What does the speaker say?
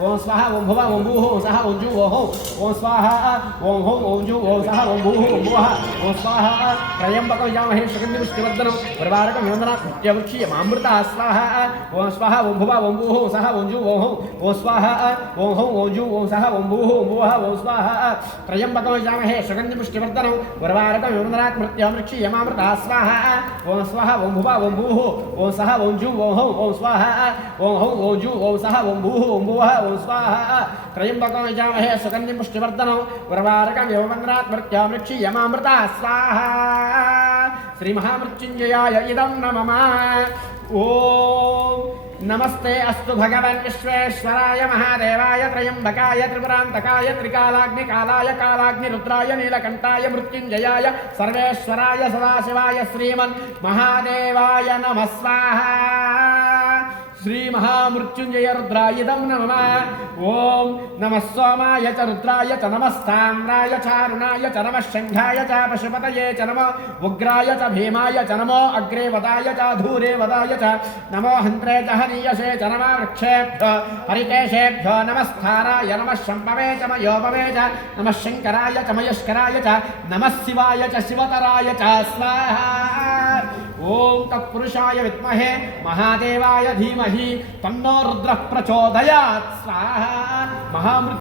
ఓం స్వాహ ఓం భువ ఓం భూః ఓం సహ ఓం జు ఓం ఓం స్వాహ ఓం హోం ఓం జు ఓం సహ ఓం భూః ఓం భువః ఓం స్వాహ త్రయంబకం యజామహే సుగంధిం పుష్టివర్ధనం ఉర్వారకం వివందనాత్ నిత్యవృక్షీయమామృతా స్వాహ ఓం స్వాహ ఓం భువ ఓం భూః ఓం సహ ఓం జు ఓం ఓం స్వాహ ఓం హోం ఓం జు ఓం సహ ఓం భూః ఓం భువః ఓం స్వాహ త్రయంబకం యజామహే సుగంధిం పుష్టివర్ధనం ఉర్వారకం వివందనాత్ నిత్యవృక్షీయమామృతా స్వాహ ఓం స్వాహ ఓం భువ ఓం భూః ఓం సహ ఓం జు ఓం ఓం స్వాహ ఓం హోం ఓం జు ఓం సహ ఓం భూః ఓం భువః ఓం స్వాహ త్రయంబకం యజామహే సుగంధిం పుష్టివర్ధనం ఉర్వారకం వివందనాత్ నిత్యవృక్షీయమామృతా స్వాహ శ్రీ మహామృత్యుంజయాయ ఇదం నమః ఓం నమస్తే అస్తు భగవన్ విశ్వేశ్వరాయ మహాదేవాయ త్రయంబకాయ త్రిపురాంతకాయ త్రికాలాగ్నికాలాయ కాలాగ్నిరుద్రాయ నీలకంఠాయ మృత్యుంజయాయ సర్వేశ్వరాయ సదాశివాయ శ్రీమన్ మహాదేవాయ నమః స్వాహా శ్రీ మహామృత్యుంజయ రుద్రాయుధం నమః ఓం నమః సోమాయ చ రుద్రాయ చ నమస్తామ్రాయ చారుణాయ చ నమః శంఖాయ చ పశుపతయే చ నమో ఉగ్రాయ చ భీమాయ చ నమో అగ్రే వదాయ చ ధూరే వదాయ చ నమో హంత్రే చ హనీయసే చ నమః వృక్షేభ్యో హరికేశేభ్యో నమస్థారాయ నమః శంభవే చ మయోపవే చ నమః శంకరాయ చ మయస్కరాయ చ నమః శివాయ చ శివతరాయ చ స్వాహా ఓం తత్పురుషాయ విద్మహే మహాదేవాయ ధీమహి తన్నో రుద్రః ప్రచోదయాత్ స్వాహా మహామృత్యు